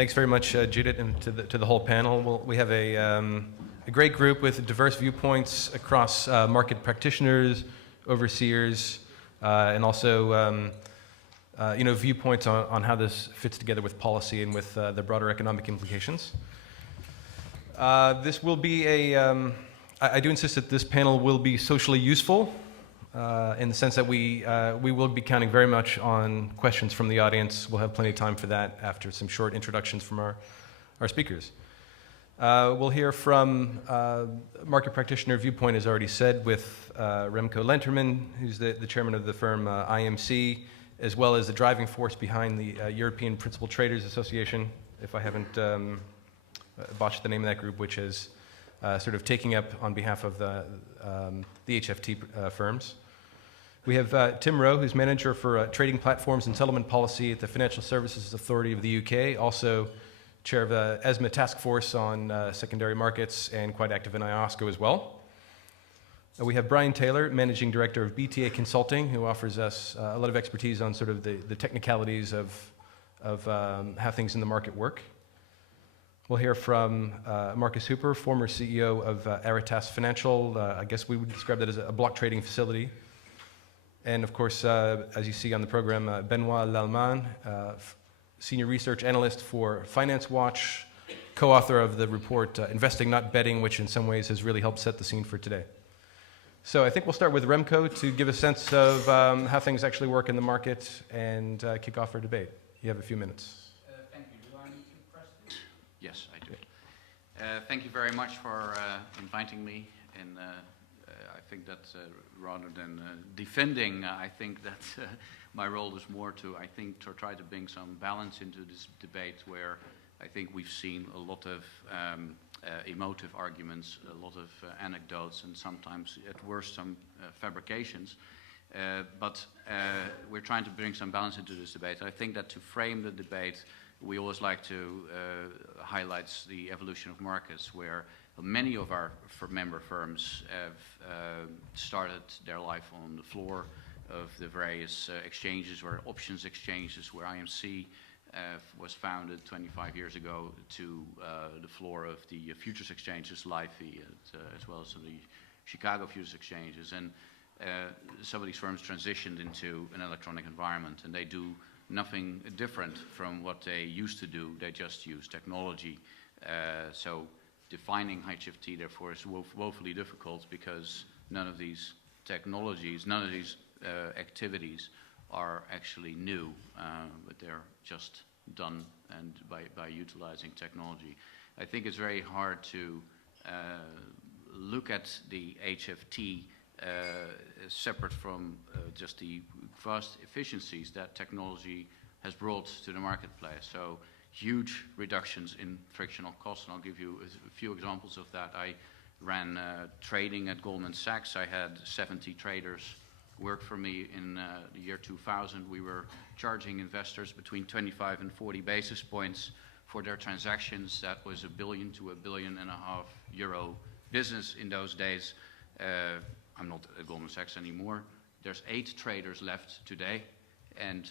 Thanks very much, Judith, and to the whole panel. Well, we have a great group with diverse viewpoints across market practitioners, overseers, and also viewpoints on how this fits together with policy and with the broader economic implications. This will be I do insist that this panel will be socially useful in the sense that we will be counting very much on questions from the audience. We'll have plenty of time for that after some short introductions from our speakers. We'll hear from market practitioner viewpoint, as already said, with Remco Lenterman, who's the chairman of the firm IMC, as well as the driving force behind the European Principal Traders Association, if I haven't botched the name of that group, which is sort of taking up on behalf of the HFT firms. We have Tim Rowe, who's manager for trading platforms and settlement policy at the Financial Services Authority of the UK, also chair of the ESMA task force on secondary markets and quite active in IOSCO as well. We have Brian Taylor, managing director of BTA Consulting, who offers us a lot of expertise on sort of the technicalities of how things in the market work. We'll hear from Marcus Hooper, former CEO of Aritas Financial. I guess we would describe that as a block trading facility. And of course, as you see on the program, Benoit Lallemand, senior research analyst for Finance Watch, co-author of the report Investing Not Betting, which in some ways has really helped set the scene for today. So I think we'll start with Remco to give a sense of how things actually work in the market and kick off our debate. You have a few minutes. Thank you. Do I need to press this? Yes, I do. Thank you very much for inviting me. And I think that rather than defending, I think that my role is more to try to bring some balance into this debate where I think we've seen a lot of emotive arguments, a lot of anecdotes, and sometimes, at worst, some fabrications. But we're trying to bring some balance into this debate. I think that to frame the debate, we always like to highlight the evolution of markets, where many of our member firms have started their life on the floor of the various exchanges or options exchanges, where IMC was founded 25 years ago, to the floor of the futures exchanges, LIFE, as well as the Chicago futures exchanges. And some of these firms transitioned into an electronic environment, and they do nothing different from what they used to do. They just use technology. So defining HFT, therefore, is woefully difficult, because none of these technologies, none of these activities are actually new, but they're just done and by utilizing technology. I think it's very hard to look at the HFT separate from just the vast efficiencies that technology has brought to the marketplace. So huge reductions in frictional costs, and I'll give you a few examples of that. I ran trading at Goldman Sachs. I had 70 traders work for me in the year 2000. We were charging investors between 25 and 40 basis points for their transactions. That was €1 billion to €1.5 billion business in those days. I'm not at Goldman Sachs anymore. There's 8 traders left today, and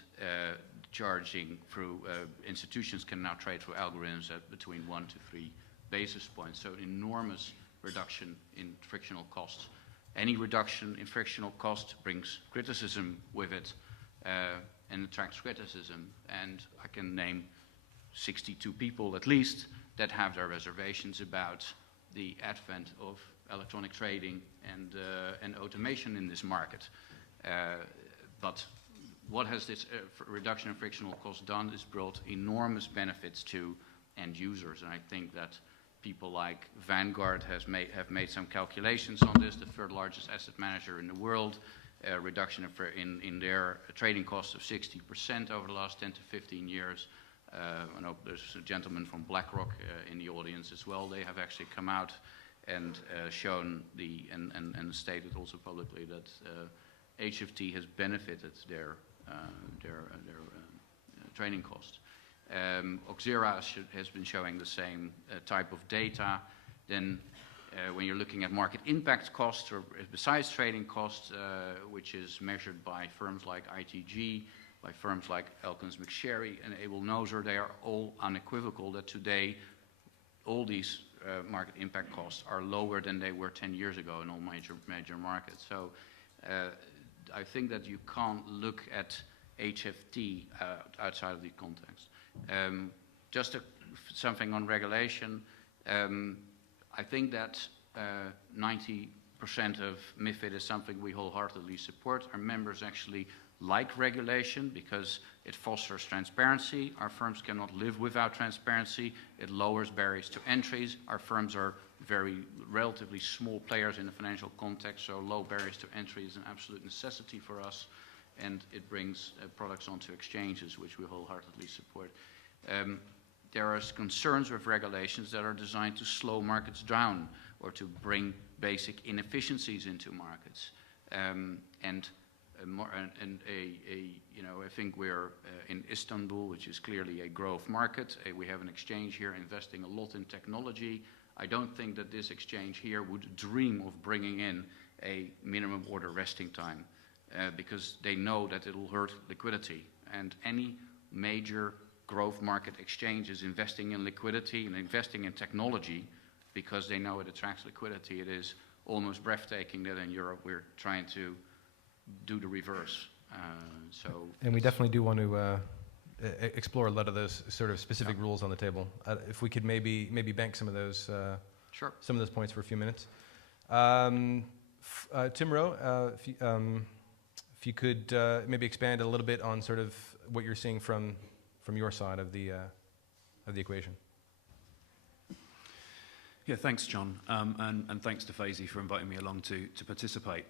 charging through institutions can now trade through algorithms at between 1 to 3 basis points. So enormous reduction in frictional costs. Any reduction in frictional cost brings criticism with it, and attracts criticism. And I can name 62 people at least that have their reservations about the advent of electronic trading and automation in this market. But what has this reduction in frictional cost done is brought enormous benefits to end users. And I think that people like Vanguard have made some calculations on this, the third largest asset manager in the world, a reduction in their trading costs of 60% over the last 10 to 15 years. I know there's a gentleman from BlackRock in the audience as well. They have actually come out and shown and stated also publicly that HFT has benefited their trading costs. Oxera has been showing the same type of data. Then When you're looking at market impact costs, or besides trading costs, which is measured by firms like ITG, by firms like Elkins McSherry and Abel Noser, they are all unequivocal that today all these market impact costs are lower than they were 10 years ago in all major markets. So I think that you can't look at HFT outside of the context. Just something on regulation. I think that 90% of MiFID is something we wholeheartedly support. Our members actually like regulation because it fosters transparency. Our firms cannot live without transparency. It lowers barriers to entries. Our firms are relatively small players in the financial context, so low barriers to entry is an absolute necessity for us, and it brings products onto exchanges, which we wholeheartedly support. There are concerns with regulations that are designed to slow markets down or to bring basic inefficiencies into markets. I think we're in Istanbul, which is clearly a growth market. We have an exchange here investing a lot in technology. I don't think that this exchange here would dream of bringing in a minimum order resting time because they know that it will hurt liquidity. And any major growth market exchange is investing in liquidity and investing in technology because they know it attracts liquidity. It is almost breathtaking that in Europe we're trying to do the reverse. And we definitely do want to explore a lot of those sort of specific rules on the table. If we could maybe bank some of those sure. Some of those points for a few minutes. Tim Rowe, if you could maybe expand a little bit on sort of what you're seeing from your side of the equation. Yeah, thanks, John, and thanks to FESE for inviting me along to participate.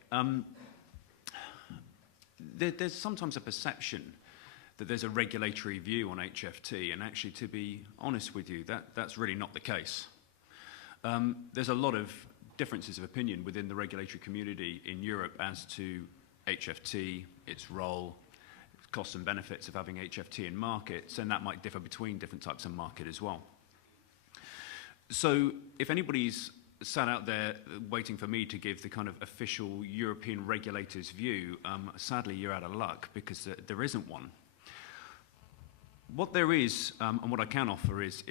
There's sometimes a perception that there's a regulatory view on HFT, and actually, to be honest with you, that's really not the case. There's a lot of differences of opinion within the regulatory community in Europe as to HFT, its role, costs and benefits of having HFT in markets, and that might differ between different types of market as well. So if anybody's sat out there waiting for me to give the kind of official European regulators' view, sadly you're out of luck because there isn't one. What there is, and what I can offer is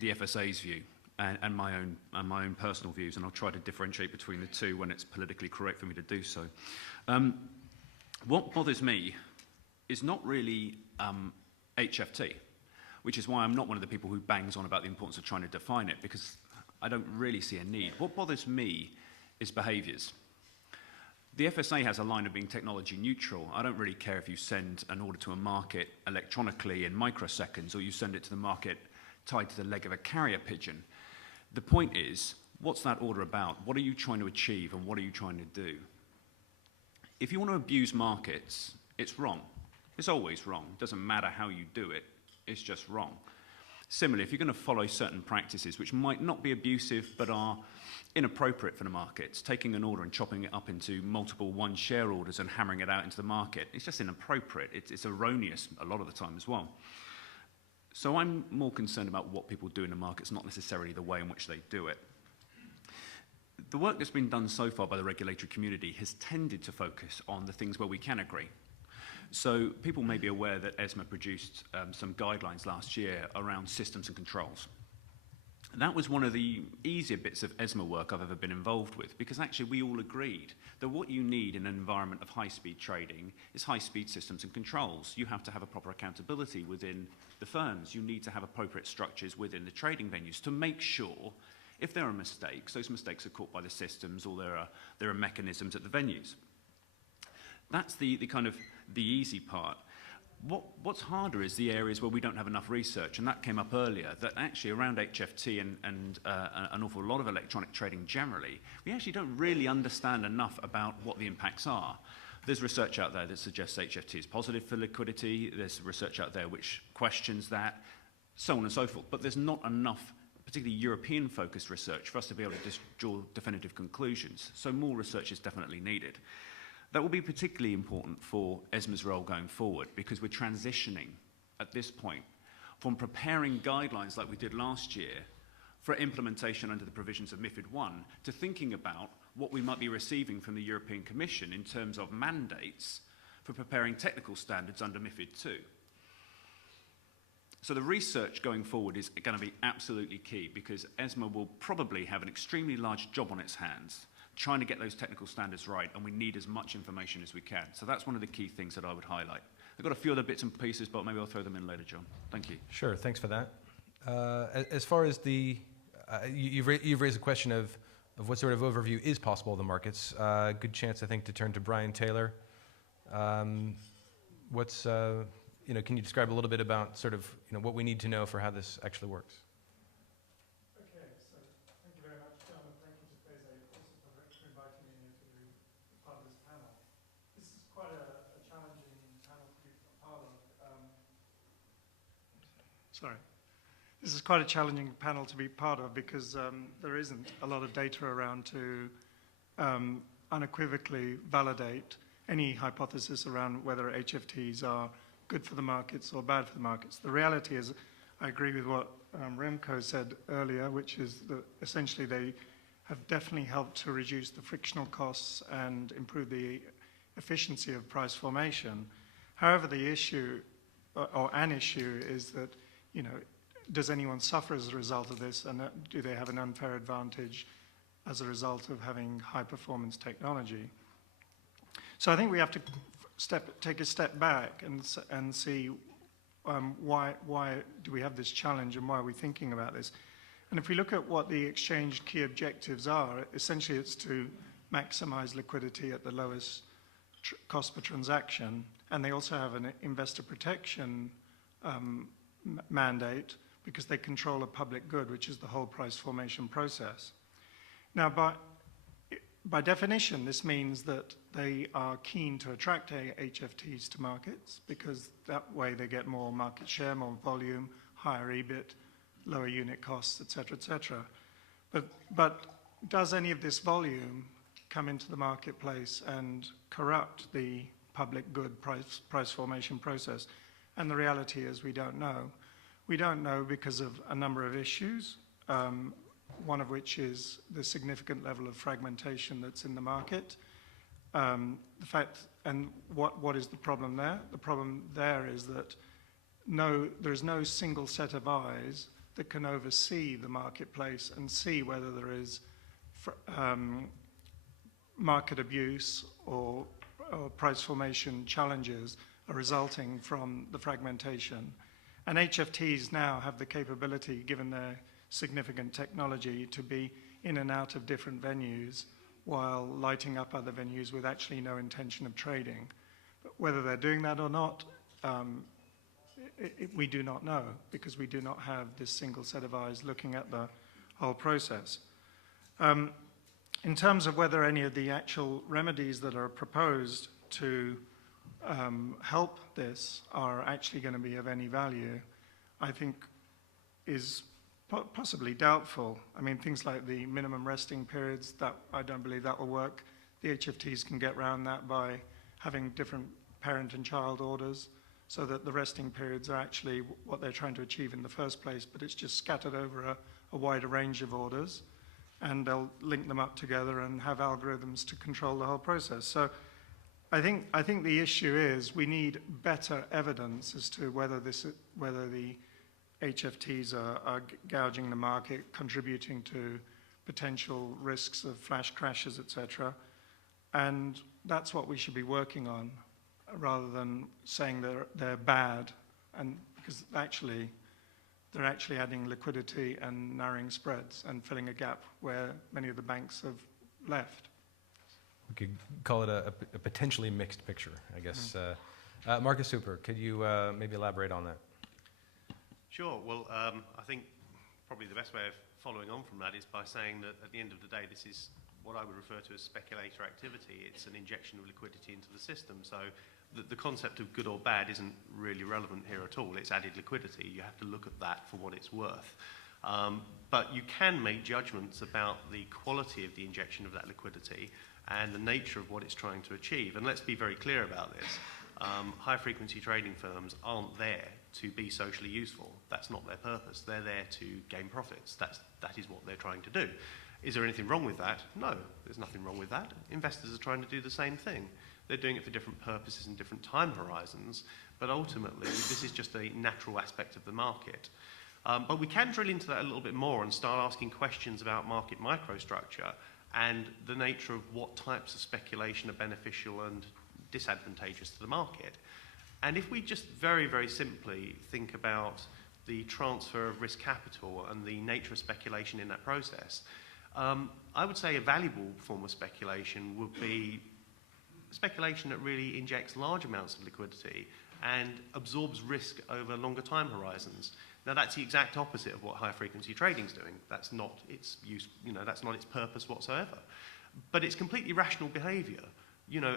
the FSA's view and my own personal views, and I'll try to differentiate between the two when it's politically correct for me to do so. What bothers me is not really HFT, which is why I'm not one of the people who bangs on about the importance of trying to define it, because I don't really see a need. What bothers me is behaviours. The FSA has a line of being technology neutral. I don't really care if you send an order to a market electronically in microseconds or you send it to the market tied to the leg of a carrier pigeon. The point is, what's that order about? What are you trying to achieve and what are you trying to do? If you want to abuse markets, it's wrong. It's always wrong. It doesn't matter how you do it. It's just wrong. Similarly, if you're going to follow certain practices which might not be abusive but are inappropriate for the markets, taking an order and chopping it up into multiple one-share orders and hammering it out into the market, it's just inappropriate. It's erroneous a lot of the time as well. So I'm more concerned about what people do in the markets, not necessarily the way in which they do it. The work that's been done so far by the regulatory community has tended to focus on the things where we can agree. So people may be aware that ESMA produced some guidelines last year around systems and controls. And that was one of the easier bits of ESMA work I've ever been involved with, because actually we all agreed that what you need in an environment of high-speed trading is high-speed systems and controls. You have to have a proper accountability within the firms. You need to have appropriate structures within the trading venues to make sure if there are mistakes, those mistakes are caught by the systems or there are mechanisms at the venues. That's the kind of the easy part. What's harder is the areas where we don't have enough research, and that came up earlier, that actually around HFT and an awful lot of electronic trading generally, we actually don't really understand enough about what the impacts are. There's research out there that suggests HFT is positive for liquidity, there's research out there which questions that, so on and so forth, but there's not enough particularly European-focused research for us to be able to draw definitive conclusions, so more research is definitely needed. That will be particularly important for ESMA's role going forward, because we're transitioning at this point from preparing guidelines like we did last year for implementation under the provisions of MiFID I to thinking about what we might be receiving from the European Commission in terms of mandates for preparing technical standards under MiFID II. So the research going forward is going to be absolutely key, because ESMA will probably have an extremely large job on its hands trying to get those technical standards right, and we need as much information as we can. So that's one of the key things that I would highlight. I've got a few other bits and pieces, but maybe I'll throw them in later, John. Thank you. Sure, thanks for that. As far as the, you've raised a question of what sort of overview is possible of the markets. Good chance, I think, to turn to Brian Taylor. What's, you know, can you describe a little bit about sort of, you know, what we need to know for how this actually works? Okay, so thank you very much, John, and thank you to FESE also for inviting me to be part of this panel. This is quite a challenging panel to be part of. This is quite a challenging panel to be part of, because there isn't a lot of data around to unequivocally validate any hypothesis around whether HFTs are good for the markets or bad for the markets. The reality is, I agree with what Remco said earlier, which is that essentially they have definitely helped to reduce the frictional costs and improve the efficiency of price formation. However, the issue, or an issue, is that, you know, does anyone suffer as a result of this, and do they have an unfair advantage as a result of having high performance technology? So I think we have to take a step back and see why do we have this challenge, and why are we thinking about this? And if we look at what the exchange key objectives are, essentially it's to maximize liquidity at the lowest cost per transaction, and they also have an investor protection mandate, because they control a public good, which is the whole price formation process. Now, by definition, this means that they are keen to attract HFTs to markets, because that way they get more market share, more volume, higher EBIT, lower unit costs, et cetera, but does any of this volume come into the marketplace and corrupt the public good price formation process? And the reality is we don't know. We don't know because of a number of issues, one of which is the significant level of fragmentation that's in the market. The fact, and what is the problem there? The problem there is that there is no single set of eyes that can oversee the marketplace and see whether there is market abuse or price formation challenges are resulting from the fragmentation. And HFTs now have the capability, given their significant technology, to be in and out of different venues while lighting up other venues with actually no intention of trading. But whether they're doing that or not, we do not know, because we do not have this single set of eyes looking at the whole process. In terms of whether any of the actual remedies that are proposed to help this are actually going to be of any value, I think is possibly doubtful. I mean, things like the minimum resting periods, that I don't believe that will work. The HFTs can get around that by having different parent and child orders, so that the resting periods are actually what they're trying to achieve in the first place, but it's just scattered over a wider range of orders, and they'll link them up together and have algorithms to control the whole process. So I think the issue is we need better evidence as to whether the HFTs are gouging the market, contributing to potential risks of flash crashes, etc. And that's what we should be working on, rather than saying they're bad, and because actually they're actually adding liquidity and narrowing spreads and filling a gap where many of the banks have left. We could call it a potentially mixed picture, I guess. Marcus Super, could you maybe elaborate on that? Sure. Well, I think probably the best way of following on from that is by saying that at the end of the day, this is what I would refer to as speculator activity. It's an injection of liquidity into the system. So the concept of good or bad isn't really relevant here at all. It's added liquidity. You have to look at that for what it's worth. But you can make judgments about the quality of the injection of that liquidity and the nature of what it's trying to achieve. And let's be very clear about this. High-frequency trading firms aren't there to be socially useful. That's not their purpose. They're there to gain profits. That is what they're trying to do. Is there anything wrong with that? No, there's nothing wrong with that. Investors are trying to do the same thing. They're doing it for different purposes and different time horizons, but ultimately, this is just a natural aspect of the market. But we can drill into that a little bit more and start asking questions about market microstructure and the nature of what types of speculation are beneficial and disadvantageous to the market. And if we just very, very simply think about the transfer of risk capital and the nature of speculation in that process, I would say a valuable form of speculation would be speculation that really injects large amounts of liquidity and absorbs risk over longer time horizons. Now, that's the exact opposite of what high-frequency trading is doing. That's not its use, that's not its purpose whatsoever. But it's completely rational behaviour.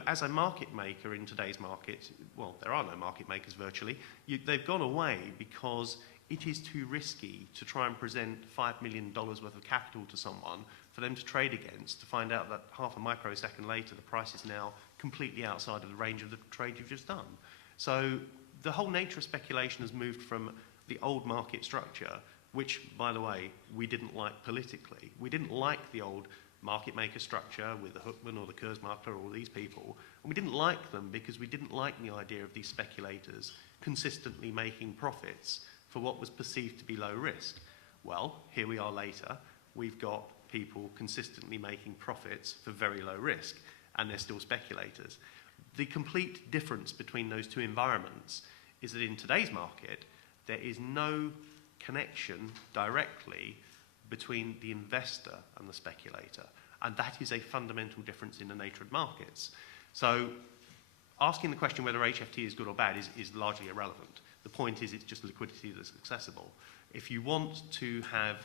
As a market maker in today's market, well, there are no market makers virtually. They've gone away because it is too risky to try and present $5 million worth of capital to someone for them to trade against, to find out that half a microsecond later the price is now completely outside of the range of the trade you've just done. So the whole nature of speculation has moved from the old market structure, which, by the way, we didn't like politically. We didn't like the old market maker structure with the Hookman or the Kurzmacher or all these people. And we didn't like them because we didn't like the idea of these speculators consistently making profits for what was perceived to be low risk. Well, here we are later. We've got people consistently making profits for very low risk, and they're still speculators. The complete difference between those two environments is that in today's market, there is no connection directly between the investor and the speculator. And that is a fundamental difference in the nature of markets. So asking the question whether HFT is good or bad is largely irrelevant. The point is it's just liquidity that's accessible. If you want to have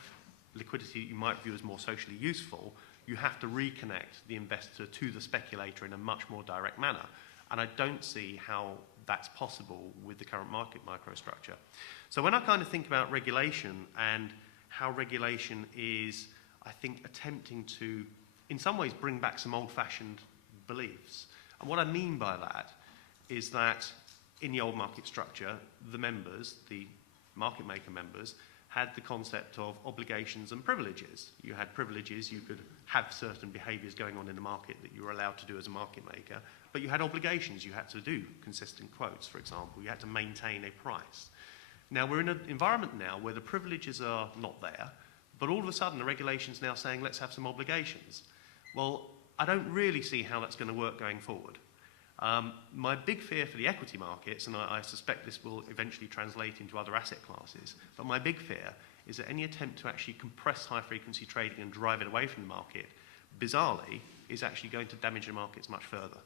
liquidity you might view as more socially useful, you have to reconnect the investor to the speculator in a much more direct manner. And I don't see how that's possible with the current market microstructure. So when I kind of think about regulation and how regulation is, I think, attempting to, in some ways, bring back some old-fashioned beliefs. And what I mean by that is that in the old market structure, the members, the market maker members, had the concept of obligations and privileges. You had privileges, you could have certain behaviours going on in the market that you were allowed to do as a market maker, but you had obligations. You had to do consistent quotes, for example. You had to maintain a price. Now, we're in an environment now where the privileges are not there, but all of a sudden the regulation's now saying, let's have some obligations. Well, I don't really see how that's going to work going forward. My big fear for the equity markets, and I suspect this will eventually translate into other asset classes, but my big fear is that any attempt to actually compress high-frequency trading and drive it away from the market, bizarrely, is actually going to damage the markets much further.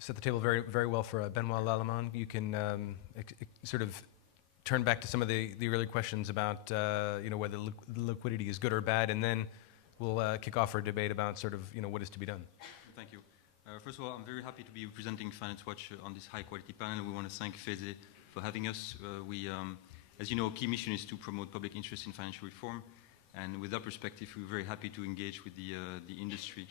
Set the table very, very well for Benoit Lallemand. You can sort of turn back to some of the earlier questions about whether liquidity is good or bad, and then we'll kick off our debate about sort of what is to be done. Thank you. First of all, I'm very happy to be representing Finance Watch on this high-quality panel. We want to thank FESE for having us. As you know, key mission is to promote public interest in financial reform, and with that perspective, we're very happy to engage with the industry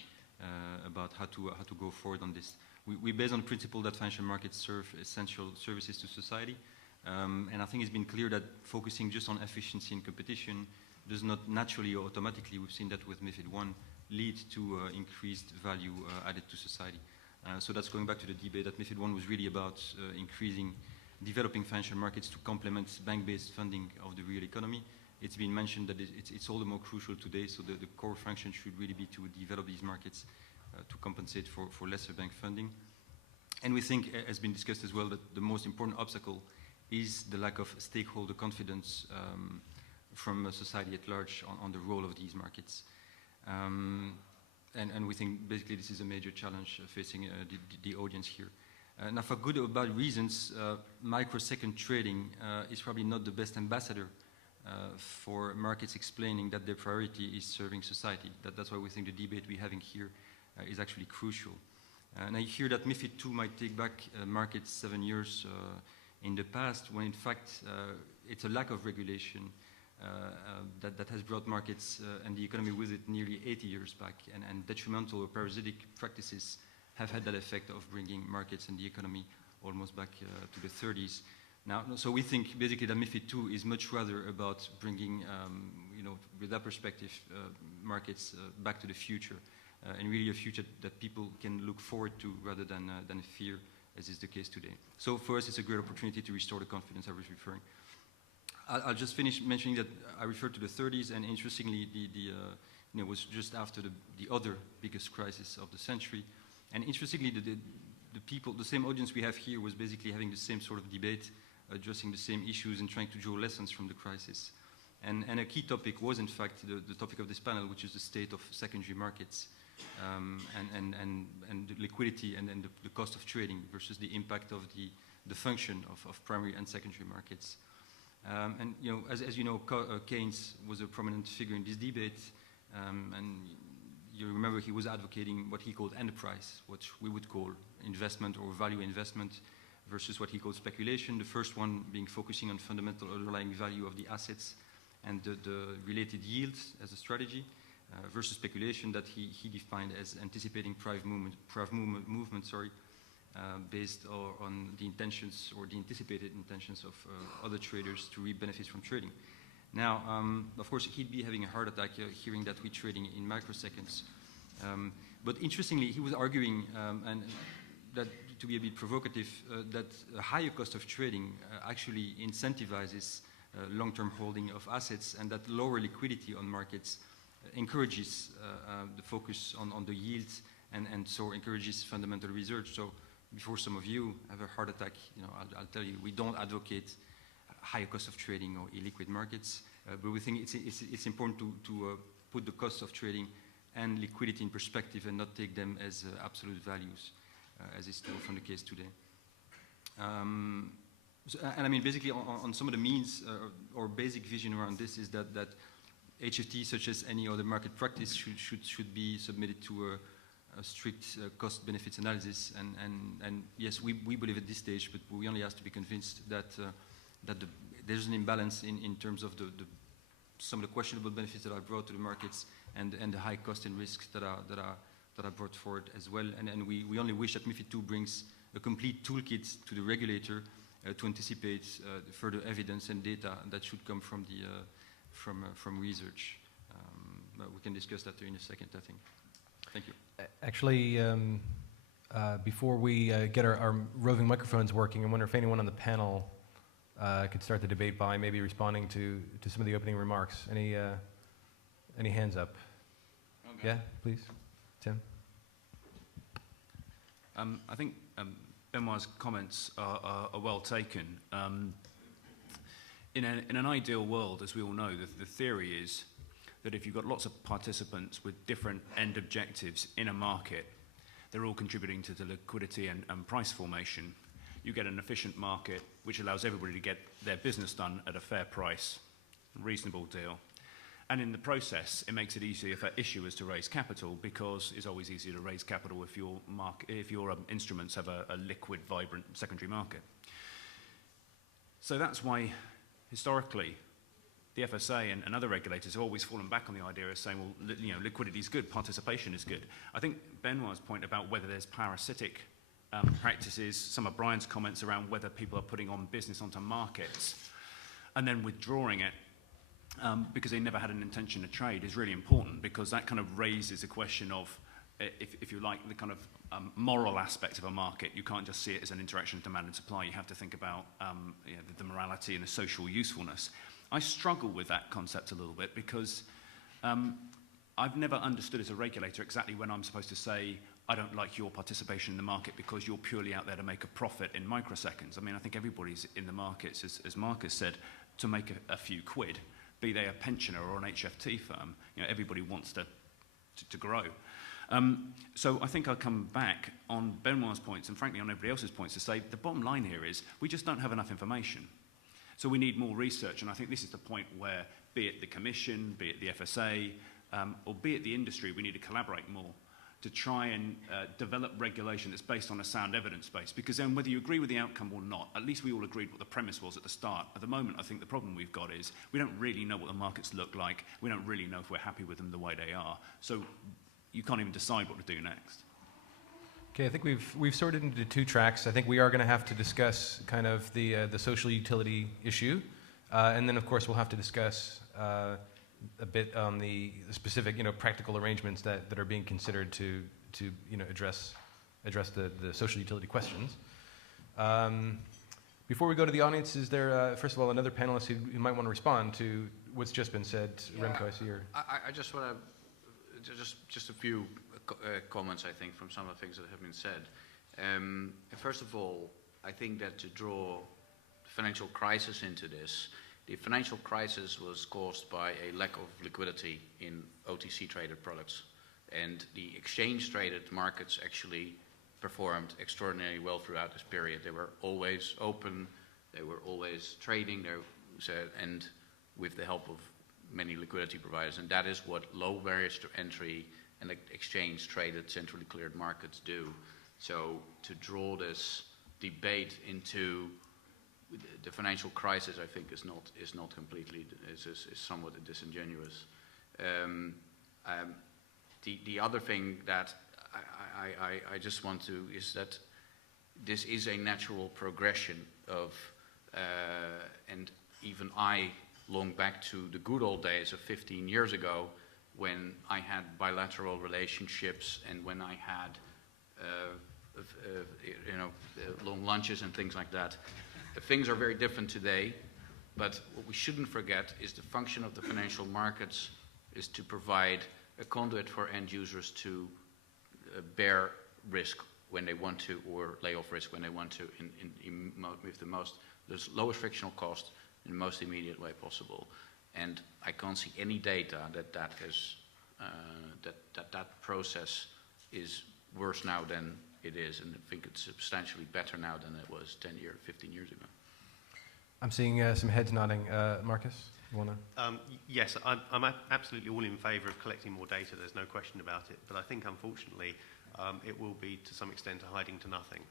about how to go forward on this. We base on the principle that financial markets serve essential services to society, and I think it's been clear that focusing just on efficiency and competition does not naturally or automatically, we've seen that with MiFID 1, lead to increased value added to society. So that's going back to the debate that MiFID 1 was really about developing financial markets to complement bank-based funding of the real economy. It's been mentioned that it's all the more crucial today, so the core function should really be to develop these markets to compensate for lesser bank funding. And we think, as been discussed as well, that the most important obstacle is the lack of stakeholder confidence from society at large on the role of these markets. And we think basically this is a major challenge facing the audience here. Now, for good or bad reasons, microsecond trading is probably not the best ambassador for markets explaining that their priority is serving society. That's why we think the debate we're having here is actually crucial. And I hear that MiFID 2 might take back markets 7 years in the past, when in fact it's a lack of regulation that has brought markets and the economy with it nearly 80 years back, and detrimental or parasitic practices have had that effect of bringing markets and the economy almost back to the 30s. Now, so we think basically that MiFID II is much rather about bringing, with that perspective, markets back to the future, and really a future that people can look forward to rather than fear, as is the case today. So for us, it's a great opportunity to restore the confidence I was referring. I'll just finish mentioning that I referred to the 30s, and interestingly, it was just after the other biggest crisis of the century. And interestingly, the people, the same audience we have here, was basically having the same sort of debate, addressing the same issues and trying to draw lessons from the crisis. And a key topic was, in fact, the topic of this panel, which is the state of secondary markets, and the liquidity and the cost of trading versus the impact of the function of primary and secondary markets. And as you know, Keynes was a prominent figure in this debate, and you remember he was advocating what he called enterprise, what we would call investment or value investment, versus what he called speculation, the first one being focusing on fundamental underlying value of the assets and the related yields as a strategy, versus speculation that he defined as anticipating price movement, based on the intentions or the anticipated intentions of other traders to reap benefits from trading. Now, of course, he'd be having a heart attack hearing that we're trading in microseconds. But interestingly, he was arguing, and that to be a bit provocative, that a higher cost of trading actually incentivizes long-term holding of assets, and that lower liquidity on markets encourages the focus on the yields, and so encourages fundamental research. So before some of you have a heart attack, I'll tell you, we don't advocate higher cost of trading or illiquid markets, but we think it's important to put the cost of trading and liquidity in perspective and not take them as absolute values, as is still often the case today. And I mean, basically, on some of the means or basic vision around this is that HFT, such as any other market practice, should be submitted to a strict cost benefits analysis. And yes, we believe at this stage, but we only have to be convinced that there's an imbalance in terms of some of the questionable benefits that are brought to the markets and the high cost and risks that are brought forward as well. And we only wish that MiFID II brings a complete toolkit to the regulator to anticipate further evidence and data that should come from from research. But we can discuss that in a second, I think. Thank you. Actually, before we get our roving microphones working, I wonder if anyone on the panel could start the debate by maybe responding to some of the opening remarks. Any hands up? Okay. Yeah, please, Tim. I think Benoit's comments are well taken. In an ideal world, as we all know, the theory is that if you've got lots of participants with different end objectives in a market, they're all contributing to the liquidity and price formation, you get an efficient market which allows everybody to get their business done at a fair price, reasonable deal. And in the process, it makes it easier for issuers to raise capital, because it's always easier to raise capital if your instruments have a liquid, vibrant secondary market. So that's why, historically, the FSA and other regulators have always fallen back on the idea of saying, well, liquidity is good, participation is good. I think Benoit's point about whether there's parasitic practices, some of Brian's comments around whether people are putting on business onto markets and then withdrawing it because they never had an intention to trade is really important, because that kind of raises a question of, if you like, the kind of moral aspect of a market. You can't just see it as an interaction of demand and supply. You have to think about the morality and the social usefulness. I struggle with that concept a little bit, because I've never understood as a regulator exactly when I'm supposed to say, I don't like your participation in the market because you're purely out there to make a profit in microseconds. I mean, I think everybody's in the markets, as Marcus said, to make a few quid, be they a pensioner or an HFT firm. Everybody wants to grow. So I think I'll come back on Benoit's points, and frankly on everybody else's points, to say the bottom line here is we just don't have enough information. So we need more research, and I think this is the point where, be it the Commission, be it the FSA, or be it the industry, we need to collaborate more to try and develop regulation that's based on a sound evidence base, because then whether you agree with the outcome or not, at least we all agreed what the premise was at the start. At the moment, I think the problem we've got is we don't really know what the markets look like. We don't really know if we're happy with them the way they are. So you can't even decide what to do next. Okay, I think we've sorted into two tracks. I think we are going to have to discuss kind of the social utility issue, and then of course we'll have to discuss a bit on the specific, practical arrangements that are being considered to address the social utility questions. Before we go to the audience, is there first of all another panelist who might want to respond to what's just been said? Yeah, Remco, I see your. I just want to just a few comments, I think, from some of the things that have been said. First of all, I think that to draw the financial crisis into this, the financial crisis was caused by a lack of liquidity in OTC traded products. And the exchange traded markets actually performed extraordinarily well throughout this period. They were always open, they were always trading, and with the help of many liquidity providers. And that is what low barriers to entry and exchange traded centrally cleared markets do. So to draw this debate into the financial crisis, I think, is not completely, is somewhat disingenuous. The other thing that I just want to is that this is a natural progression of, and even I long back to the good old days of 15 years ago, when I had bilateral relationships and when I had long lunches and things like that. Things are very different today, but what we shouldn't forget is the function of the financial markets is to provide a conduit for end users to bear risk when they want to, or lay off risk when they want to, with the lowest frictional cost in the most immediate way possible. And I can't see any data that process is worse now than it is, and I think it's substantially better now than it was 15 years ago. I'm seeing some heads nodding. Marcus, you want to? Yes, I'm absolutely all in favour of collecting more data, there's no question about it, but I think unfortunately it will be to some extent a hiding to nothing.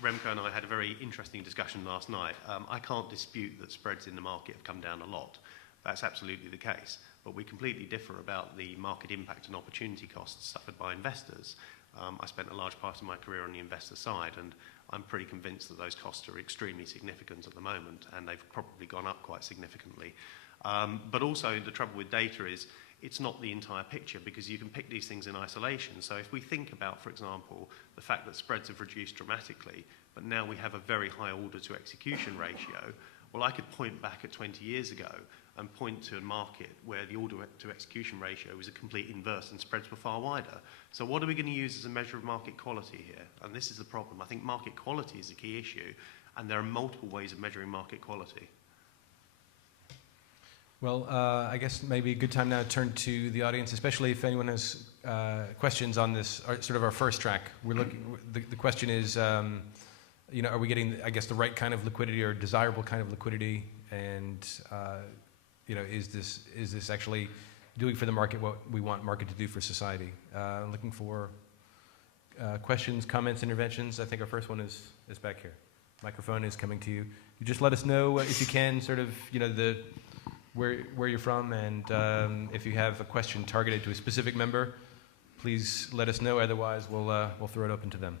Remco and I had a very interesting discussion last night. I can't dispute that spreads in the market have come down a lot. That's absolutely the case, but we completely differ about the market impact and opportunity costs suffered by investors. I spent a large part of my career on the investor side, and I'm pretty convinced that those costs are extremely significant at the moment, and they've probably gone up quite significantly. But also the trouble with data is it's not the entire picture, because you can pick these things in isolation. So if we think about, for example, the fact that spreads have reduced dramatically, but now we have a very high order to execution ratio, well, I could point back at 20 years ago and point to a market where the order to execution ratio was a complete inverse and spreads were far wider. So what are we going to use as a measure of market quality here? And this is the problem. I think market quality is the key issue, and there are multiple ways of measuring market quality. Well, I guess maybe a good time now to turn to the audience, especially if anyone has questions on this, sort of our first track. We're looking. The question is, are we getting, I guess, the right kind of liquidity or desirable kind of liquidity, and is this actually doing for the market what we want market to do for society? Looking for questions, comments, interventions. I think our first one is back here. Microphone is coming to you. You just let us know if you can, sort of, where you're from, and if you have a question targeted to a specific member, please let us know. Otherwise, we'll throw it open to them.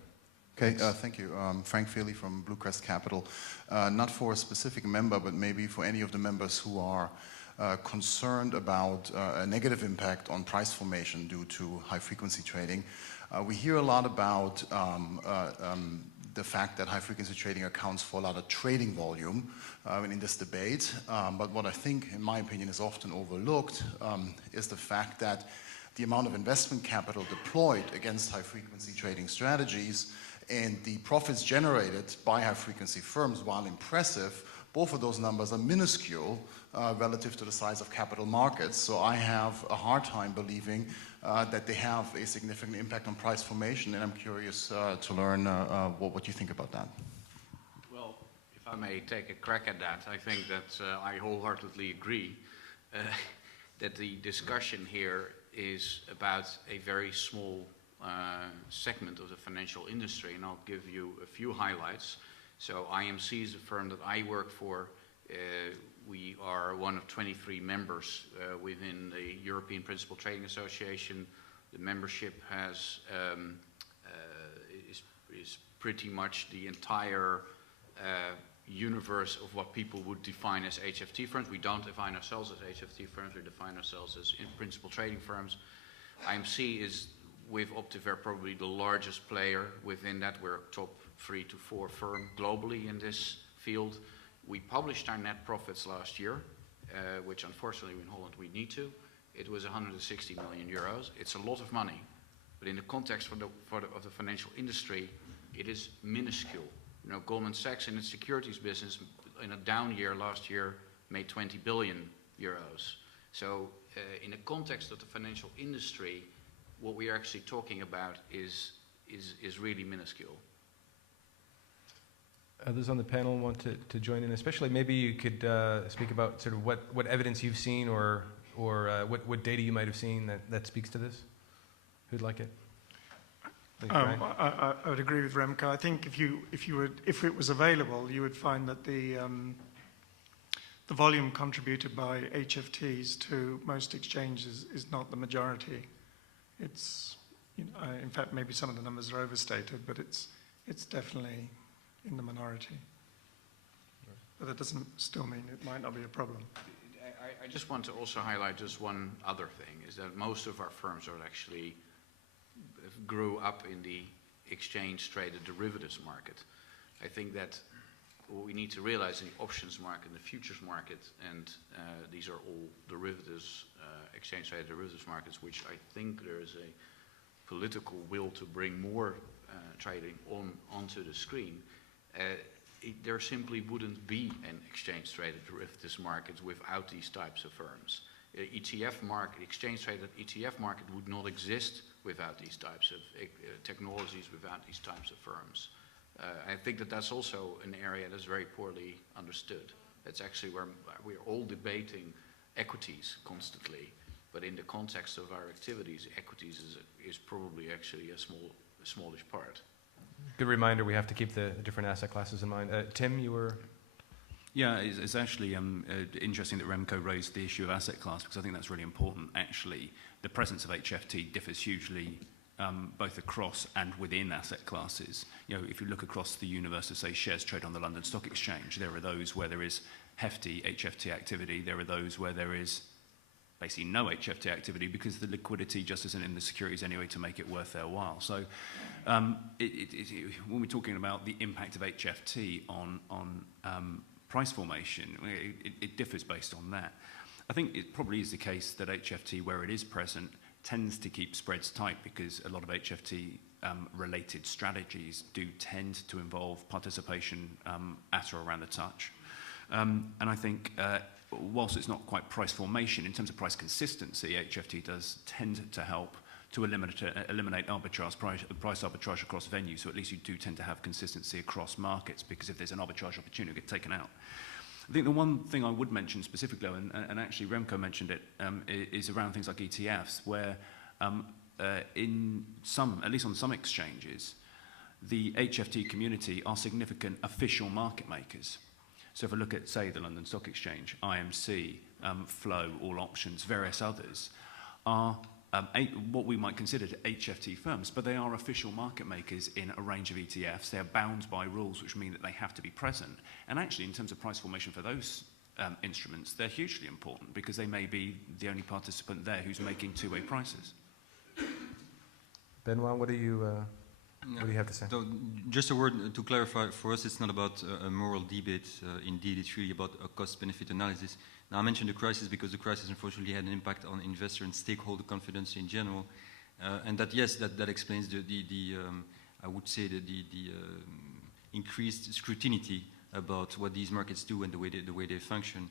Okay, thank you. Frank Feely from Blue Crest Capital. Not for a specific member, but maybe for any of the members who are concerned about a negative impact on price formation due to high-frequency trading. We hear a lot about the fact that high-frequency trading accounts for a lot of trading volume in this debate. But what I think, in my opinion, is often overlooked is the fact that the amount of investment capital deployed against high-frequency trading strategies and the profits generated by high-frequency firms, while impressive, both of those numbers are minuscule relative to the size of capital markets. So I have a hard time believing that they have a significant impact on price formation, and I'm curious to learn what you think about that. Well, if I may take a crack at that, I think that I wholeheartedly agree that the discussion here is about a very small segment of the financial industry, and I'll give you a few highlights. So IMC is a firm that I work for. We are one of 23 members within the European Principal Trading Association. The membership has is pretty much the entire universe of what people would define as HFT firms. We don't define ourselves as HFT firms, we define ourselves as principal trading firms. IMC is, with Optiver, probably the largest player within that. We're a top 3 to 4 firm globally in this field. We published our net profits last year, which unfortunately in Holland we need to. It was 160 million euros. It's a lot of money, but in the context of the financial industry, it is minuscule. You know, Goldman Sachs in its securities business in a down year last year made 20 billion euros. So in the context of the financial industry, what we are actually talking about is really minuscule. Others on the panel want to join in, especially maybe you could speak about sort of what evidence you've seen or what data you might have seen that speaks to this. Who'd like it? I would agree with Remco. I think if it was available, you would find that the volume contributed by HFTs to most exchanges is not the majority. It's, you know, in fact, maybe some of the numbers are overstated, but it's definitely in the minority. But that doesn't still mean it might not be a problem. I just want to also highlight just one other thing, is that most of our firms are actually grew up in the exchange-traded derivatives market. I think that what we need to realize in the options market and the futures market, and these are all derivatives, exchange-traded derivatives markets, which I think there is a political will to bring more trading onto the screen. There simply wouldn't be an exchange-traded derivatives market without these types of firms. ETF market, exchange-traded ETF market would not exist without these types of technologies, without these types of firms. I think that that's also an area that's very poorly understood. That's actually where we're all debating equities constantly, but in the context of our activities, equities is probably actually a smallish part. Good reminder, we have to keep the different asset classes in mind. Tim, you were... Yeah, it's actually interesting that Remco raised the issue of asset class, because I think that's really important. Actually, the presence of HFT differs hugely both across and within asset classes. You know, if you look across the universe of, say, shares traded on the London Stock Exchange, there are those where there is hefty HFT activity. There are those where there is basically no HFT activity because the liquidity just isn't in the securities anyway to make it worth their while. So when we're talking about the impact of HFT on price formation, it differs based on that. I think it probably is the case that HFT, where it is present, tends to keep spreads tight because a lot of HFT related strategies do tend to involve participation at or around the touch. And I think whilst it's not quite price formation, in terms of price consistency, HFT does tend to help to eliminate arbitrage, price arbitrage across venues, so at least you do tend to have consistency across markets, because if there's an arbitrage opportunity, it gets taken out. I think the one thing I would mention specifically, and actually Remco mentioned it, is around things like ETFs, where in some, at least on some exchanges, the HFT community are significant official market makers. So if I look at, say, the London Stock Exchange, IMC, Flow, All Options, various others, are what we might consider HFT firms, but they are official market makers in a range of ETFs. They are bound by rules, which mean that they have to be present. And actually, in terms of price formation for those instruments, they're hugely important because they may be the only participant there who's making two-way prices. Benoit, what do you have to say? So just a word to clarify, for us it's not about a moral debate, indeed it's really about a cost-benefit analysis. Now I mentioned the crisis because the crisis unfortunately had an impact on investor and stakeholder confidence in general, and that, yes, that explains I would say the increased scrutiny about what these markets do and the way they function.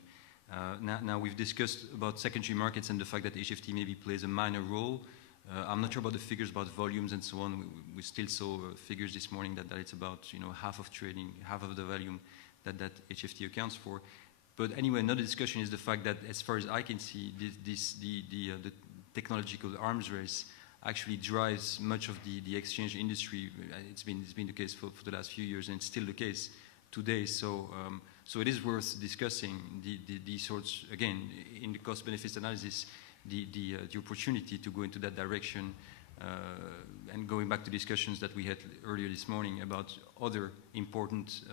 Now we've discussed about secondary markets and the fact that HFT maybe plays a minor role. I'm not sure about the figures about volumes and so on. We still saw figures this morning that it's about, you know, half of trading, half of the volume that HFT accounts for. But anyway, another discussion is the fact that, as far as I can see, the technological arms race actually drives much of the exchange industry. It's been the case for the last few years, and it's still the case today. So it is worth discussing the sorts, again, in the cost benefits analysis, the opportunity to go into that direction, and going back to discussions that we had earlier this morning about other important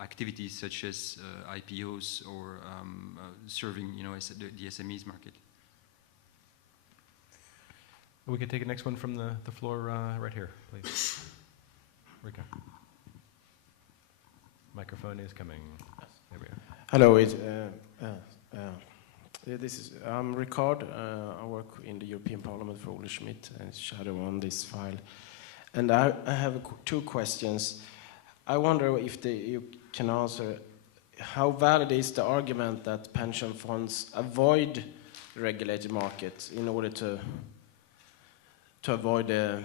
activities such as IPOs or serving, the SMEs market. We can take the next one from the floor right here, please. Rika. Microphone is coming. There we are. Hello, I'm Ricard. I work in the European Parliament for Ole Schmidt and shadow on this file. And I have two questions. I wonder if you can answer, how valid is the argument that pension funds avoid the regulated market in order to avoid the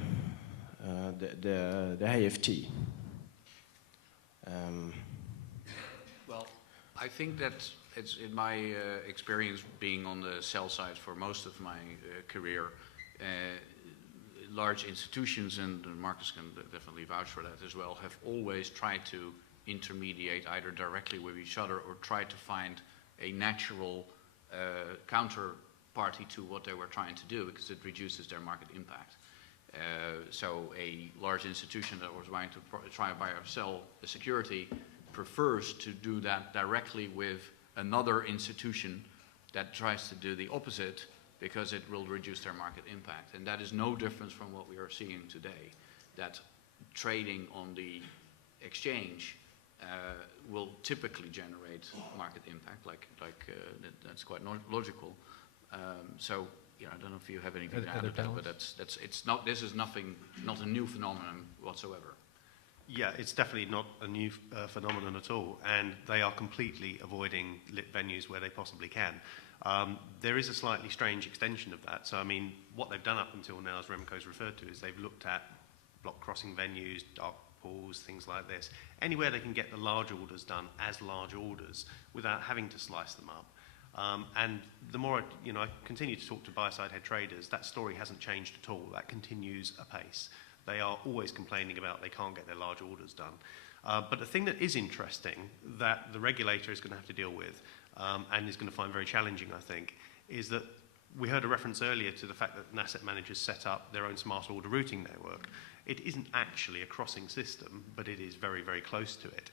HFT? Well, I think that it's in my experience being on the sell side for most of my career, large institutions, and Marcus can definitely vouch for that as well, have always tried to intermediate either directly with each other or try to find a natural counterparty to what they were trying to do, because it reduces their market impact. So a large institution that was trying to try and buy or sell a security prefers to do that directly with another institution that tries to do the opposite, because it will reduce their market impact. And that is no difference from what we are seeing today, that trading on the exchange will typically generate market impact, that's quite logical. So, I don't know if you have anything to add to that, but this is not a new phenomenon whatsoever. Yeah, it's definitely not a new phenomenon at all, and they are completely avoiding lit venues where they possibly can. There is a slightly strange extension of that. So, I mean, what they've done up until now, as Remco's referred to, is they've looked at block crossing venues, dark pools, things like this, anywhere they can get the large orders done as large orders without having to slice them up. And the more I continue to talk to buy-side head traders, that story hasn't changed at all. That continues apace. They are always complaining about they can't get their large orders done. But the thing that is interesting that the regulator is going to have to deal with, and is going to find very challenging, I think, is that we heard a reference earlier to the fact that an asset managers set up their own smart order routing network. It isn't actually a crossing system, but it is very, very close to it.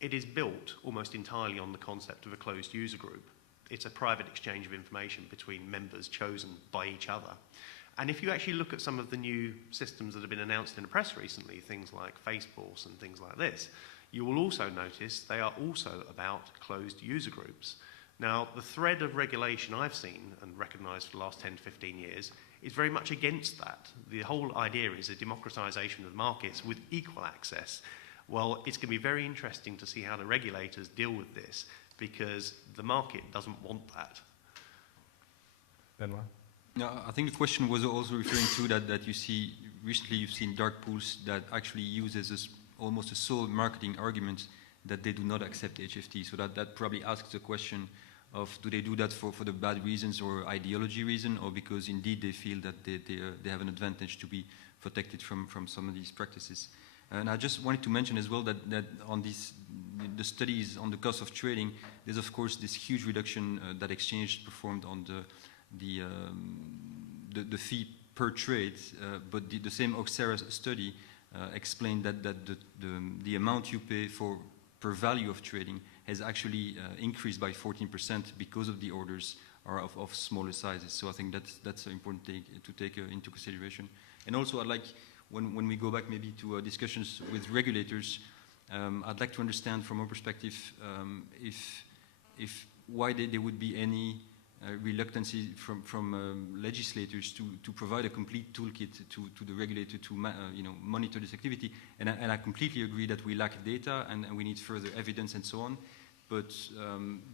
It is built almost entirely on the concept of a closed user group. It's a private exchange of information between members chosen by each other. And if you actually look at some of the new systems that have been announced in the press recently, things like FESE and things like this, you will also notice they are also about closed user groups. Now, the thread of regulation I've seen and recognised for the last 10 to 15 years is very much against that. The whole idea is a democratisation of the markets with equal access. Well, it's going to be very interesting to see how the regulators deal with this, because the market doesn't want that. Benoit? No, I think the question was also referring to that you see, recently you've seen dark pools that actually use as almost a sole marketing argument that they do not accept HFT. So that probably asks the question of, do they do that for the bad reasons or ideology reason, or because indeed they feel that they have an advantage to be protected from some of these practices. And I just wanted to mention as well that on the studies on the cost of trading, there's of course this huge reduction that exchange performed on the fee per trade, but the same Oxera study explained that the amount you pay per value of trading has actually increased by 14% because of the orders are of smaller sizes. So I think that's an important thing to take into consideration. And also I'd like, when we go back maybe to discussions with regulators, I'd like to understand from our perspective if why there would be any reluctance from legislators to provide a complete toolkit to the regulator to monitor this activity. And I completely agree that we lack data and we need further evidence and so on. But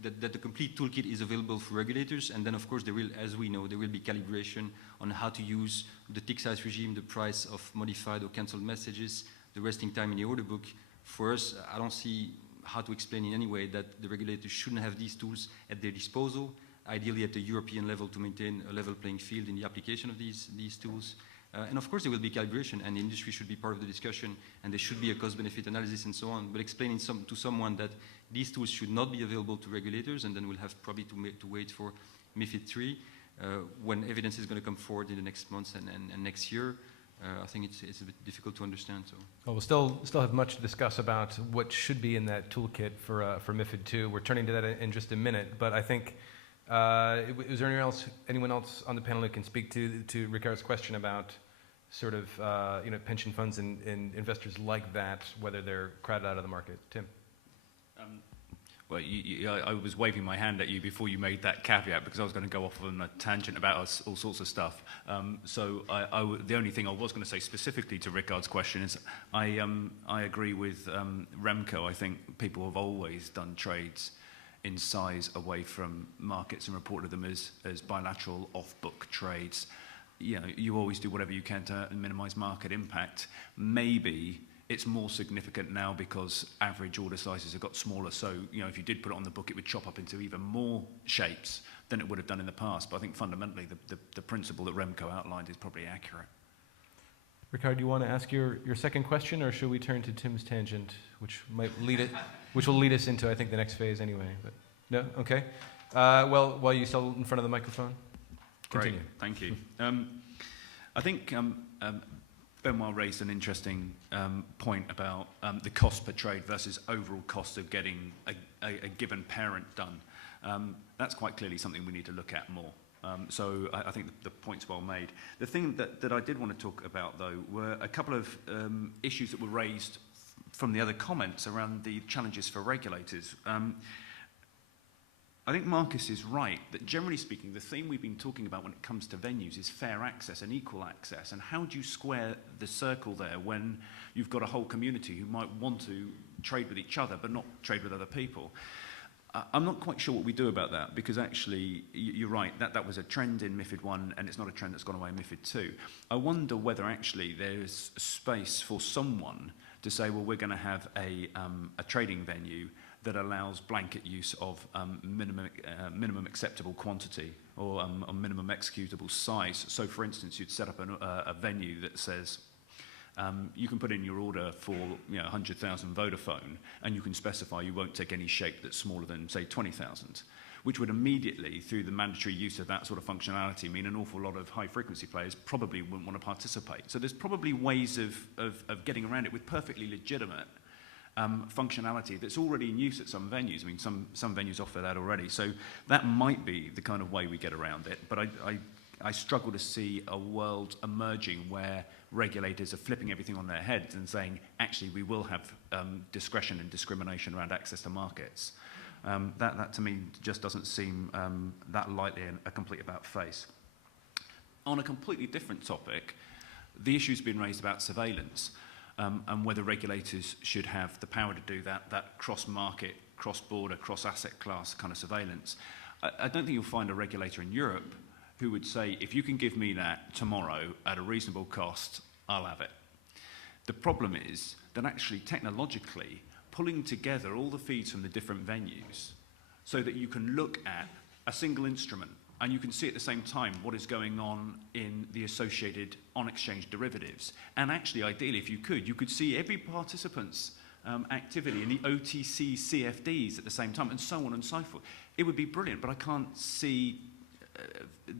that the complete toolkit is available for regulators, and then of course there will, as we know, there will be calibration on how to use the tick size regime, the price of modified or cancelled messages, the resting time in the order book. For us, I don't see how to explain in any way that the regulators shouldn't have these tools at their disposal. ideally at the European level to maintain a level playing field in the application of these tools. And of course there will be calibration, and the industry should be part of the discussion, and there should be a cost-benefit analysis and so on, but explaining to someone that these tools should not be available to regulators, and then we'll have probably to wait for MiFID 3, when evidence is going to come forward in the next months and next year. I think it's a bit difficult to understand. So. Well, we'll still have much to discuss about what should be in that toolkit for MiFID 2. We're turning to that in just a minute, but I think, is there anyone else on the panel who can speak to Ricard's question about sort of pension funds and investors like that, whether they're crowded out of the market? Tim? Well, I was waving my hand at you before you made that caveat because I was going to go off on a tangent about all sorts of stuff. So the only thing I was going to say specifically to Ricard's question is I agree with Remco. I think people have always done trades in size away from markets and reported them as bilateral off-book trades. You always do whatever you can to minimize market impact. Maybe it's more significant now because average order sizes have got smaller. So, if you did put it on the book, it would chop up into even more shapes than it would have done in the past. But I think fundamentally, the principle that Remco outlined is probably accurate. Ricard, do you want to ask your second question, or should we turn to Tim's tangent, which will lead us into, I think, the next phase anyway? But no, okay. Well, while you're still in front of the microphone, continue. Great, thank you. I think Benoit raised an interesting point about the cost per trade versus overall cost of getting a given parent done. That's quite clearly something we need to look at more. So I think the point's well made. The thing that I did want to talk about, though, were a couple of issues that were raised from the other comments around the challenges for regulators. I think Marcus is right that generally speaking, the theme we've been talking about when it comes to venues is fair access and equal access. And how do you square the circle there when you've got a whole community who might want to trade with each other but not trade with other people? I'm not quite sure what we do about that because actually, you're right, that was a trend in MiFID 1 and it's not a trend that's gone away in MiFID 2. I wonder whether actually there's space for someone to say, well, we're going to have a trading venue that allows blanket use of minimum acceptable quantity or a minimum executable size. So, for instance, you'd set up a venue that says you can put in your order for 100,000 Vodafone, and you can specify you won't take any shape that's smaller than, say, 20,000, which would immediately, through the mandatory use of that sort of functionality, mean an awful lot of high-frequency players probably wouldn't want to participate. So there's probably ways of getting around it with perfectly legitimate functionality that's already in use at some venues. I mean, some venues offer that already. So that might be the kind of way we get around it. But I struggle to see a world emerging where regulators are flipping everything on their heads and saying, actually, we will have discretion and discrimination around access to markets. That to me just doesn't seem that likely a complete about face. On a completely different topic, the issue's been raised about surveillance. And whether regulators should have the power to do that cross-market, cross-border, cross-asset class kind of surveillance. I don't think you'll find a regulator in Europe who would say, if you can give me that tomorrow at a reasonable cost, I'll have it. The problem is that actually technologically pulling together all the feeds from the different venues so that you can look at a single instrument and you can see at the same time what is going on in the associated on-exchange derivatives. And actually, ideally, if you could see every participant's activity in the OTC CFDs at the same time, and so on and so forth. It would be brilliant, but I can't see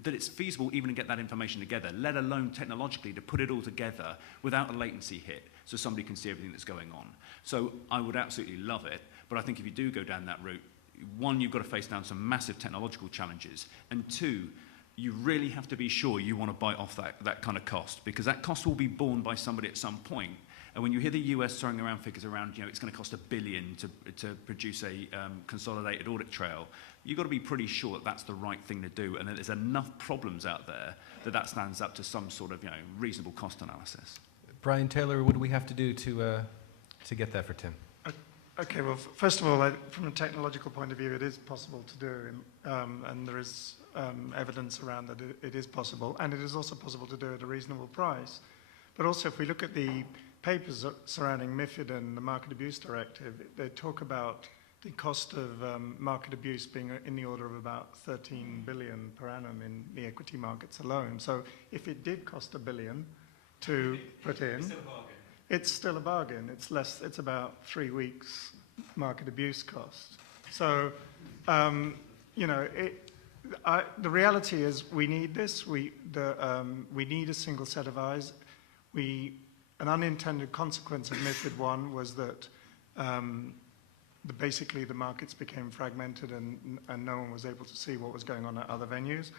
that it's feasible even to get that information together, let alone technologically to put it all together without a latency hit so somebody can see everything that's going on. So I would absolutely love it, but I think if you do go down that route, one, you've got to face down some massive technological challenges, and two, you really have to be sure you want to bite off that kind of cost, because that cost will be borne by somebody at some point. And when you hear the US throwing around figures around, it's going to cost $1 billion to produce a consolidated audit trail, you've got to be pretty sure that that's the right thing to do, and that there's enough problems out there that stands up to some sort of reasonable cost analysis. Brian Taylor, what do we have to do to get that for Tim? Okay, well, first of all, from a technological point of view, it is possible to do, and there is evidence around that it is possible, and it is also possible to do at a reasonable price. But also, if we look at the papers surrounding MiFID and the Market Abuse Directive, they talk about the cost of market abuse being in the order of about 13 billion per annum in the equity markets alone. So if it did cost $1 billion to put in, it's still a bargain. It's less. It's about 3 weeks market abuse cost. So, you know, the reality is we need this. We need a single set of eyes. An unintended consequence of MiFID I was that basically the markets became fragmented and no one was able to see what was going on at other venues.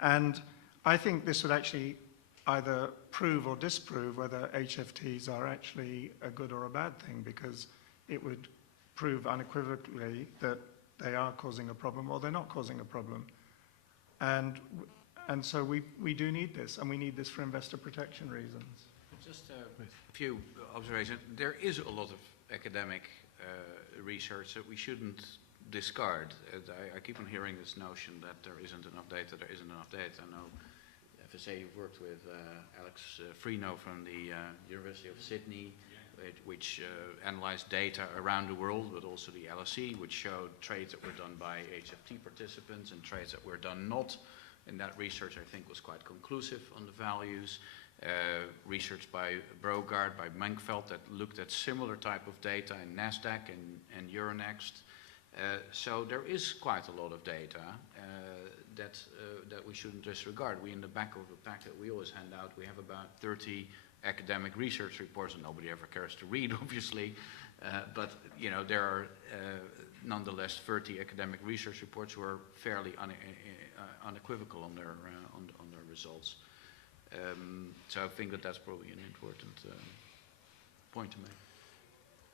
And I think this would actually either prove or disprove whether HFTs are actually a good or a bad thing, because it would prove unequivocally that they are causing a problem or they're not causing a problem. And so we do need this, and we need this for investor protection reasons. Just a few observations. There is a lot of academic research that we shouldn't discard. I keep on hearing this notion that there isn't enough data, there isn't enough data. I know FSA, you've worked with Alex Frino from the University of Sydney, which analyzed data around the world, but also the LSE, which showed trades that were done by HFT participants and trades that were done not. And that research, I think, was quite conclusive on the values. Research by Brogard, by Mankveld, that looked at similar type of data in NASDAQ and Euronext. So there is quite a lot of data that we shouldn't disregard. We, in the back of the pack that we always hand out, we have about 30 academic research reports, and nobody ever cares to read, obviously. But you know, there are nonetheless 30 academic research reports who are fairly unequivocal on their results. So I think that that's probably an important point to make.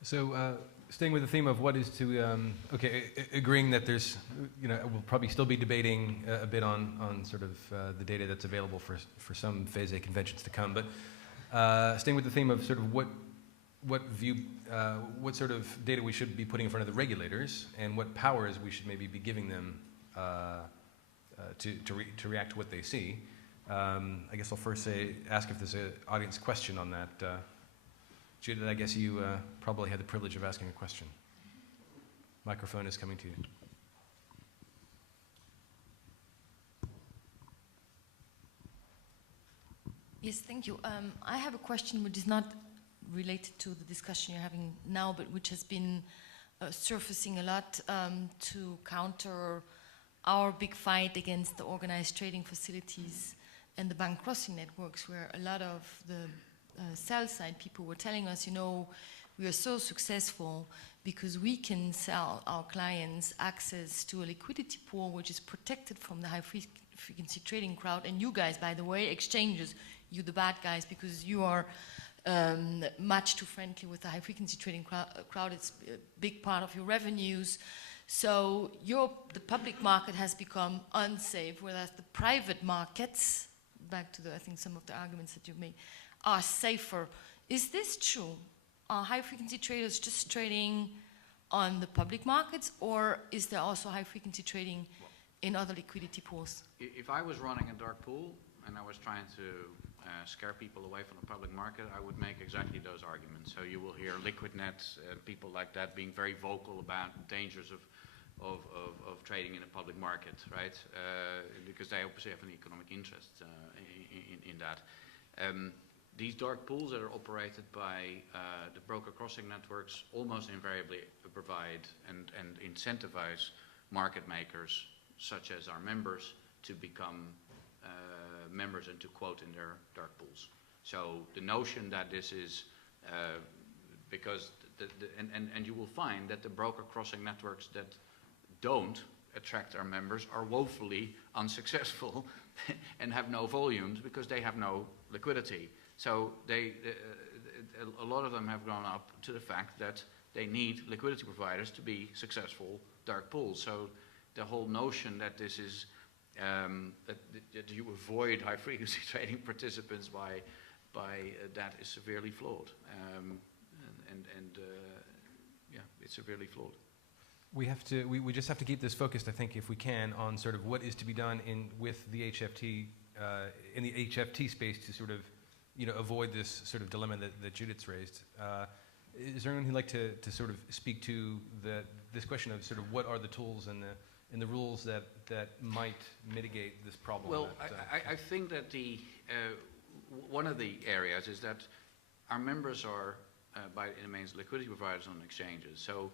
So staying with the theme of what is to, agreeing that there's, you know, we'll probably still be debating a bit on sort of the data that's available for some FESE conventions to come, but staying with the theme of sort of what sort of data we should be putting in front of the regulators and what powers we should maybe be giving them to react to what they see. I guess I'll first ask if there's an audience question on that. Judith, I guess you probably had the privilege of asking a question. Microphone is coming to you. Yes, thank you. I have a question which is not related to the discussion you're having now, but which has been surfacing a lot to counter our big fight against the organized trading facilities and the bank crossing networks, where a lot of the sell-side people were telling us, you know, we are so successful because we can sell our clients access to a liquidity pool which is protected from the high-frequency trading crowd. And you guys, by the way, exchanges, you the bad guys, because you are much too friendly with the high-frequency trading crowd. It's a big part of your revenues. So the public market has become unsafe, whereas the private markets, back to I think some of the arguments that you've made, are safer. Is this true? Are high-frequency traders just trading on the public markets, or is there also high-frequency trading in other liquidity pools? If I was running a dark pool and I was trying to scare people away from the public market, I would make exactly those arguments. So you will hear LiquidNet, people like that being very vocal about dangers of trading in a public market, right? Because they obviously have an economic interest in that. These dark pools that are operated by the broker crossing networks almost invariably provide and incentivize market makers, such as our members, to become members and to quote in their dark pools. So the notion that this is because and you will find that the broker crossing networks that don't attract our members are woefully unsuccessful and have no volumes because they have no liquidity. So a lot of them have grown up to the fact that they need liquidity providers to be successful dark pools. So the whole notion that this is that you avoid high frequency trading participants by that is severely flawed, yeah, it's severely flawed. We just have to keep this focused, I think, if we can, on sort of what is to be done with the HFT in the HFT space to sort of, you know, avoid this sort of dilemma that Judith's raised. Is there anyone who'd like to sort of speak to this question of sort of what are the tools and the rules that might mitigate this problem? Well, I think that one of the areas is that our members are, by the main, liquidity providers on exchanges. So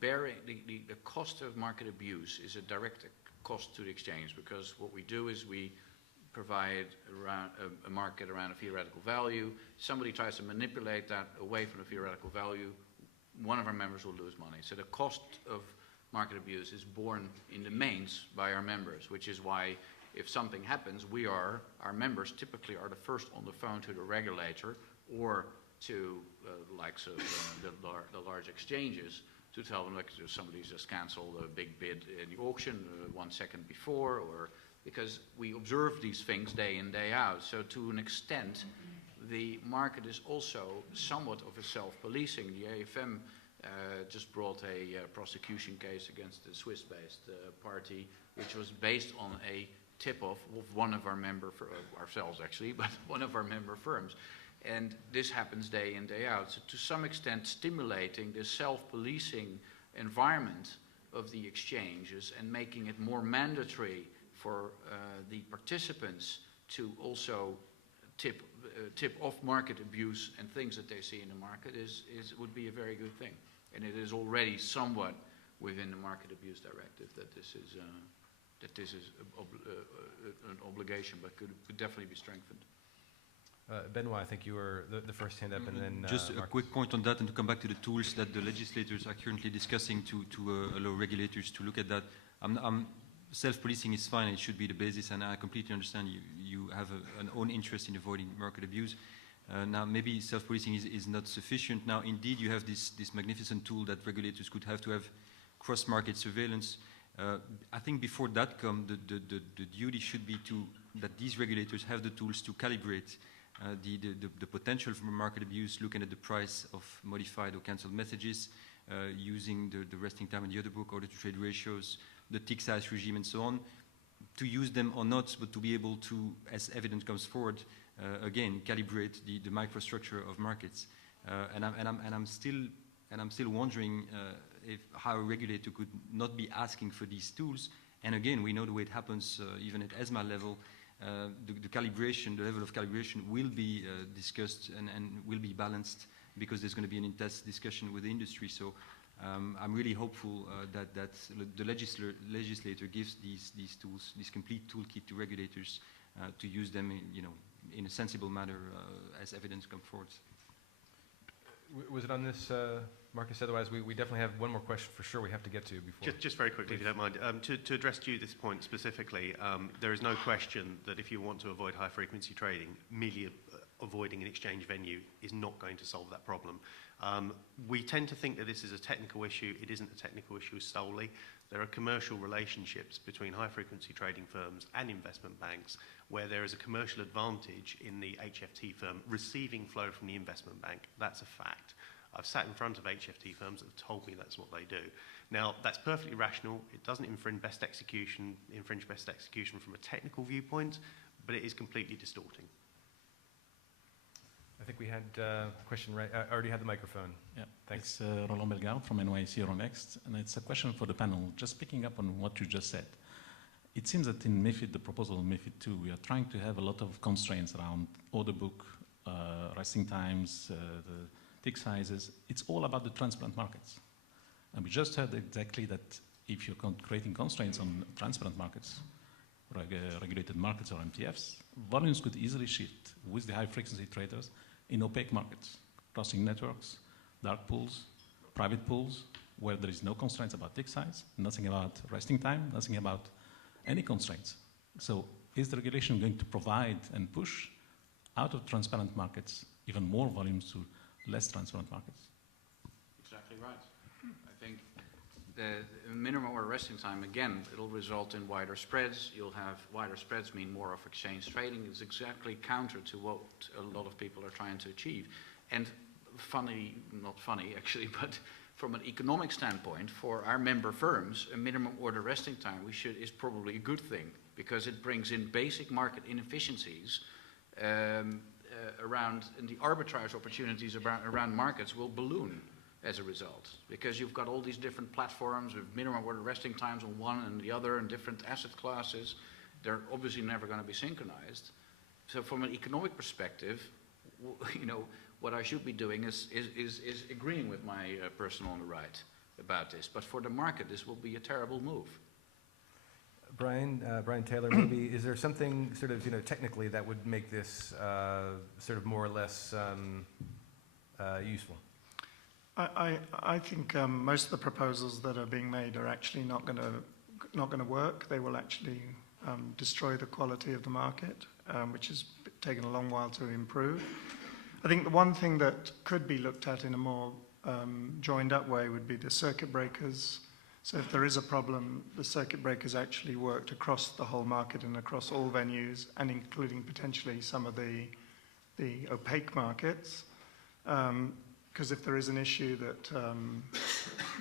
the cost of market abuse is a direct cost to the exchange, because what we do is we provide around a market around a theoretical value. Somebody tries to manipulate that away from the theoretical value, one of our members will lose money. So the cost of market abuse is borne in the mains by our members, which is why if something happens, our members typically are the first on the phone to the regulator or to the likes of the large exchanges to tell them, like, somebody's just canceled a big bid in the auction 1 second before, or because we observe these things day in, day out. So to an extent, the market is also somewhat of a self-policing. The AFM just brought a prosecution case against the Swiss-based party, which was based on a tip-off of one of our ourselves actually, but one of our member firms. And this happens day in, day out. So to some extent, stimulating this self-policing environment of the exchanges and making it more mandatory for the participants to also tip off market abuse and things that they see in the market would be a very good thing. And it is already somewhat within the Market Abuse Directive that this is an obligation, but could definitely be strengthened. Benoit, I think you were the first hand up, and then just a Marcus. quick point on that, and to come back to the tools that the legislators are currently discussing to allow regulators to look at that. Self-policing is fine; it should be the basis, and I completely understand you have an own interest in avoiding market abuse. Now, maybe self-policing is not sufficient. Now, indeed, you have this magnificent tool that regulators could have to have cross-market surveillance. I think before that comes, the duty should be that these regulators have the tools to calibrate the potential for market abuse, looking at the price of modified or cancelled messages, using the resting time in the order book, order-to-trade ratios, the tick size regime, and so on, to use them or not, but to be able to, as evidence comes forward, again, calibrate the microstructure of markets. And I'm still wondering how a regulator could not be asking for these tools. And again, we know the way it happens, even at ESMA level. The calibration, the level of calibration will be discussed and will be balanced, because there's going to be an intense discussion with the industry. So I'm really hopeful that the legislator gives these tools, this complete toolkit to regulators to use them in a sensible manner as evidence comes forward. Was it on this, Marcus? Otherwise, we definitely have one more question for sure we have to get to before. Just very quickly, if you don't mind. To address this point specifically, there is no question that if you want to avoid high-frequency trading, merely avoiding an exchange venue is not going to solve that problem. We tend to think that this is a technical issue. It isn't a technical issue solely. There are commercial relationships between high-frequency trading firms and investment banks where there is a commercial advantage in the HFT firm receiving flow from the investment bank. That's a fact. I've sat in front of HFT firms that have told me that's what they do. Now, that's perfectly rational. It doesn't infringe best execution from a technical viewpoint, but it is completely distorting. I think we had a question right. I already had the microphone. Yeah, Thanks. It's Roland Bellegarde from NYC Euronext, and it's a question for the panel. Just picking up on what you just said. It seems that in MiFID, the proposal of MiFID 2, we are trying to have a lot of constraints around order book, resting times, the tick sizes. It's all about the transparent markets. And we just heard exactly that if you're creating constraints on transparent markets, regulated markets or MTFs, volumes could easily shift with the high-frequency traders in opaque markets, crossing networks, dark pools, private pools, where there is no constraints about tick size, nothing about resting time, nothing about any constraints. So is the regulation going to provide and push out of transparent markets even more volumes to less transparent markets? Exactly right. I think the minimum order resting time, again, it'll result in wider spreads. You'll have wider spreads mean more of exchange trading. It's exactly counter to what a lot of people are trying to achieve. And not funny actually, but from an economic standpoint, for our member firms, a minimum order resting time is probably a good thing, because it brings in basic market inefficiencies around, and the arbitrage opportunities around markets will balloon as a result, because you've got all these different platforms with minimum order resting times on one and the other and different asset classes. They're obviously never going to be synchronized. So from an economic perspective, you know, what I should be doing is agreeing with my person on the right about this. But for the market, this will be a terrible move. Brian Taylor, maybe, is there something sort of, you know, technically that would make this sort of more or less useful? I think most of the proposals that are being made are actually not going to work. They will actually destroy the quality of the market, which has taken a long while to improve. I think the one thing that could be looked at in a more joined up way would be the circuit breakers. So if there is a problem, the circuit breakers actually worked across the whole market and across all venues, and including potentially some of the opaque markets. Because if there is an issue that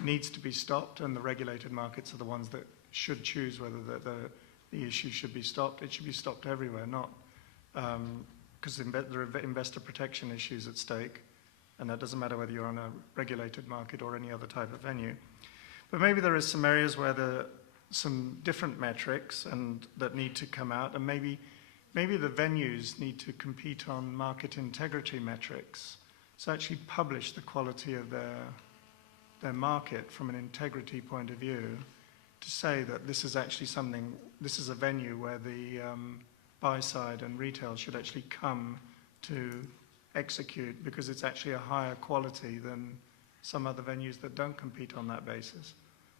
needs to be stopped, and the regulated markets are the ones that should choose whether the issue should be stopped, it should be stopped everywhere, not because there are investor protection issues at stake, and that doesn't matter whether you're on a regulated market or any other type of venue. But maybe there is some areas where there are some different metrics and that need to come out, and maybe the venues need to compete on market integrity metrics. So actually publish the quality of their market from an integrity point of view, to say that this is actually this is a venue where the buy side and retail should actually come to execute, because it's actually a higher quality than some other venues that don't compete on that basis.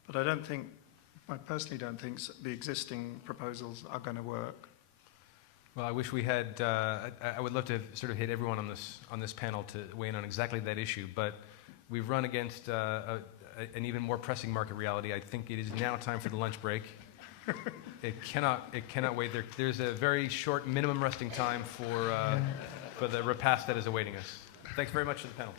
But I personally don't think the existing proposals are going to work. Well, I wish we had, I would love to sort of hit everyone on this panel to weigh in on exactly that issue, but we've run against an even more pressing market reality. I think it is now time for the lunch break. It cannot wait. There's a very short minimum resting time for the repast that is awaiting us. Thanks very much to the panel.